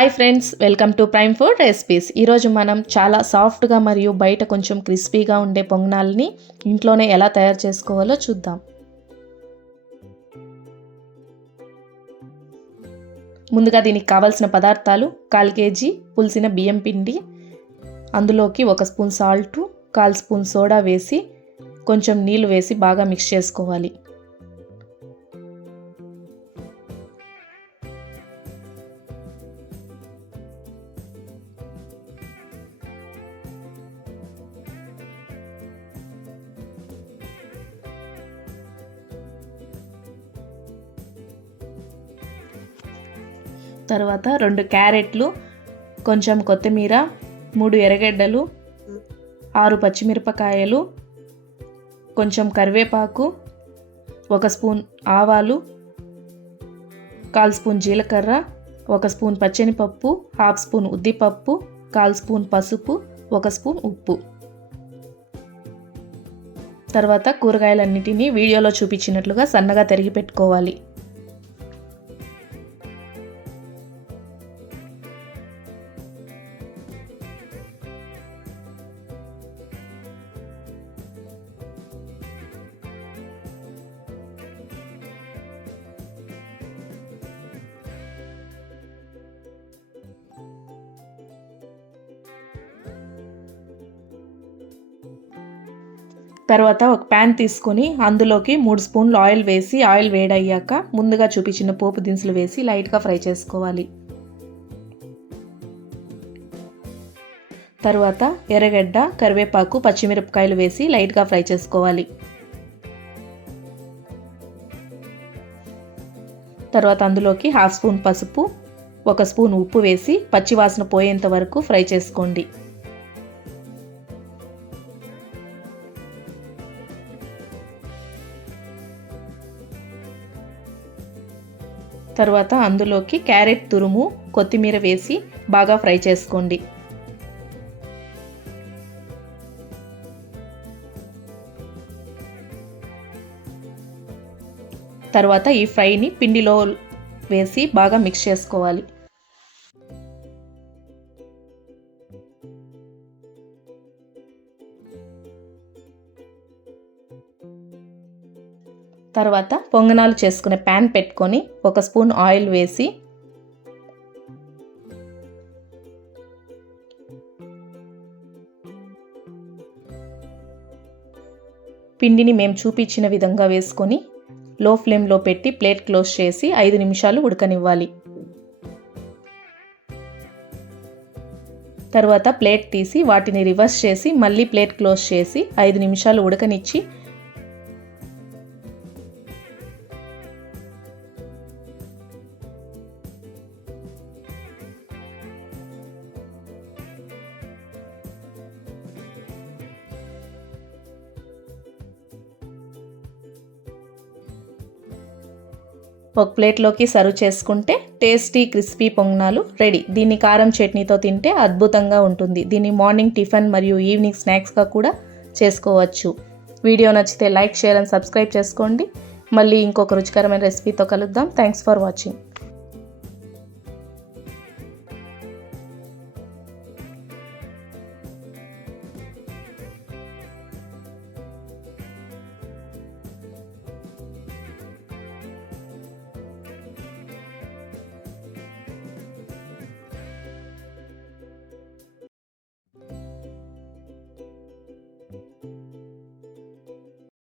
Hi friends, welcome to prime food recipes. ఈరోజు మనం చాలా సాఫ్ట్గా మరియు బయట కొంచెం క్రిస్పీగా ఉండే పొంగనాల్ని ఇంట్లోనే ఎలా తయారు చేసుకోవాలో చూద్దాం. ముందుగా దీనికి కావాల్సిన పదార్థాలు: 1/4 kg పులిసిన బియ్యం పిండి, అందులోకి 1 స్పూన్ సాల్ట్, 1/4 స్పూన్ సోడా వేసి కొంచెం నీళ్ళు వేసి బాగా మిక్స్ చేసుకోవాలి. తర్వాత 2 క్యారెట్లు, కొంచెం కొత్తిమీర, 3 ఎర్రగడ్డలు, 6 పచ్చిమిరపకాయలు, కొంచెం కరివేపాకు, 1 స్పూన్ ఆవాలు, 1/4 స్పూన్ జీలకర్ర, 1 స్పూన్ పచ్చెనిపప్పు, 1/2 స్పూన్ ఉద్దిపప్పు, 1/4 స్పూన్ పసుపు, 1 స్పూన్ ఉప్పు. తర్వాత కూరగాయలన్నిటినీ వీడియోలో చూపించినట్లుగా సన్నగా తరిగి పెట్టుకోవాలి. తర్వాత ఒక ప్యాన్ తీసుకొని అందులోకి 3 స్పూన్లు ఆయిల్ వేసి, ఆయిల్ వేడయ్యాక ముందుగా చూపించిన పోపు దినుసులు వేసి లైట్గా ఫ్రై చేసుకోవాలి. తర్వాత ఎర్రగడ్డ, కరివేపాకు, పచ్చిమిరపకాయలు వేసి లైట్గా ఫ్రై చేసుకోవాలి. తర్వాత అందులోకి 1/2 స్పూన్ పసుపు, 1 స్పూన్ ఉప్పు వేసి పచ్చివాసన పోయేంత వరకు ఫ్రై చేసుకోండి. తర్వాత అందులోకి క్యారెట్ తురుము, కొత్తిమీర వేసి బాగా ఫ్రై చేసుకోండి. తర్వాత ఈ ఫ్రైని పిండిలో వేసి బాగా మిక్స్ చేసుకోవాలి. తర్వాత పొంగనాలు చేసుకునే ప్యాన్ పెట్టుకొని 1 స్పూన్ ఆయిల్ వేసి పిండిని మేము చూపించిన విధంగా వేసుకొని లో ఫ్లేమ్లో పెట్టి ప్లేట్ క్లోజ్ చేసి 5 నిమిషాలు ఉడకనివ్వాలి. తర్వాత ప్లేట్ తీసి వాటిని రివర్స్ చేసి మళ్ళీ ప్లేట్ క్లోజ్ చేసి 5 నిమిషాలు ఉడకనిచ్చి ఒక ప్లేట్లోకి సర్వ్ చేసుకుంటే టేస్టీ క్రిస్పీ పొంగనాలు రెడీ. దీన్ని కారం చట్నీతో తింటే అద్భుతంగా ఉంటుంది. దీన్ని మార్నింగ్ టిఫిన్ మరియు ఈవినింగ్ స్నాక్స్గా కూడా చేసుకోవచ్చు. వీడియో నచ్చితే లైక్, షేర్ అండ్ సబ్స్క్రైబ్ చేసుకోండి. మళ్ళీ ఇంకొక రుచికరమైన రెసిపీతో కలుద్దాం. Thanks for watching.